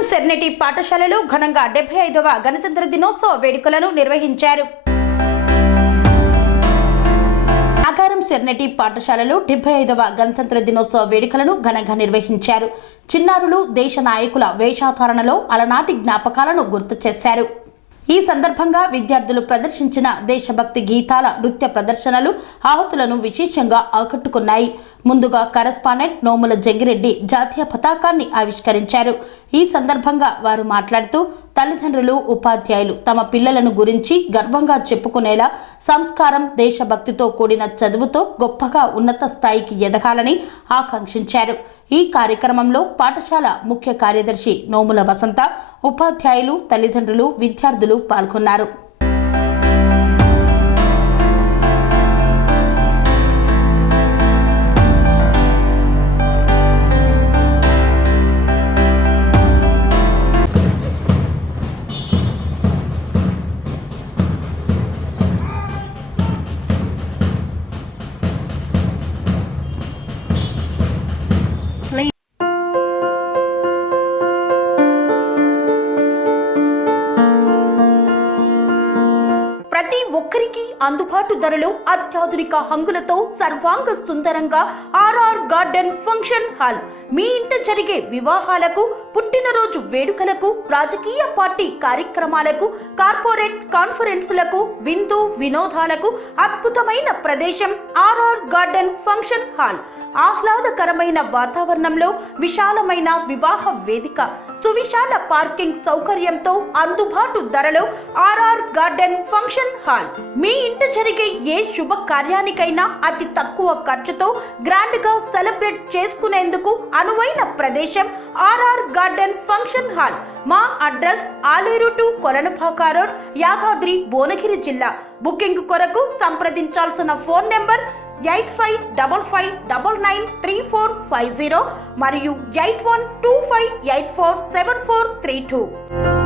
నాగారం సెర్నెటి పాఠశాలలో ఘనంగా 75వ గణతంత్ర దినోత్సవ వేడుకలను నిర్వహించారు. నాగారం సెర్నెటి పాఠశాలలో 75వ గణతంత్ర దినోత్సవ వేడుకలను ఘనంగా నిర్వహించారు. చిన్నారులు దేశ నాయకుల వేషధారణలో అలనాటి జ్ఞాపకాలను గుర్తు చేశారు. ఈ సందర్భంగా విద్యార్థులు ప్రదర్శించిన దేశభక్తి గీతాల నృత్య ప్రదర్శనలు ఆహుతులను విశేషంగా ఆకట్టుకున్నాయి. ముందుగా కరెస్పాండెంట్ నోముల జంగిరెడ్డి జాతీయ పతాకాన్ని ఆవిష్కరించారు. ఈ సందర్భంగా వారు మాట్లాడుతూ తల్లిదండ్రులు, ఉపాధ్యాయులు తమ పిల్లలను గురించి గర్వంగా చెప్పుకునేలా సంస్కారం, దేశభక్తితో కూడిన చదువుతో గొప్పగా ఉన్నత స్థాయికి ఎదగాలని ఆకాంక్షించారు. ఈ కార్యక్రమంలో పాఠశాల ముఖ్య కార్యదర్శి నోముల వసంత, ఉపాధ్యాయులు, తల్లిదండ్రులు, విద్యార్థులు పాల్గొన్నారు. ప్రతి ఒక్కరికి అందుబాటు ధరలో అత్యాధునిక హంగులతో సర్వాంగ సుందరంగా ఆర్ఆర్ గార్డెన్ ఫంక్షన్ హాల్ మీ ఇంట జరిగే వివాహాలకు, పుట్టినరోజు వేడుకలకు, రాజకీయ పార్టీ కార్యక్రమాలకు, కార్పొరేట్ కాన్ఫరెన్సులకు, విందు వినోదాలకు అద్భుతమైన ప్రదేశం ఆర్ఆర్ గార్డెన్ ఫంక్షన్ హాల్. ఆహ్లాదకరమైన వాతావరణంలో విశాలమైన వివాహ వేదిక, సువిశాల పార్కింగ్ సౌకర్యంతో అందుబాటు ధరలో ఆర్ఆర్ గార్డెన్ ఫంక్షన్ హాల్. మీ ఇంట జరిగే ఏ శుభ కార్యానికైనా అతి తక్కువ ఖర్చుతో గ్రాండ్ గా సెలబ్రేట్ చేసుకునేందుకు అనువైన ప్రదేశం ఆర్ఆర్ గార్డెన్ ఫంక్షన్ హాల్. మా address Aleru to Kolanupaka road, Yadadri, Bhuvanagiri జిల్లా. బుకింగ్ కొరకు సంప్రదించాల్సిన ఫోన్ నెంబర్ 8555993450 మరియు 8125847432.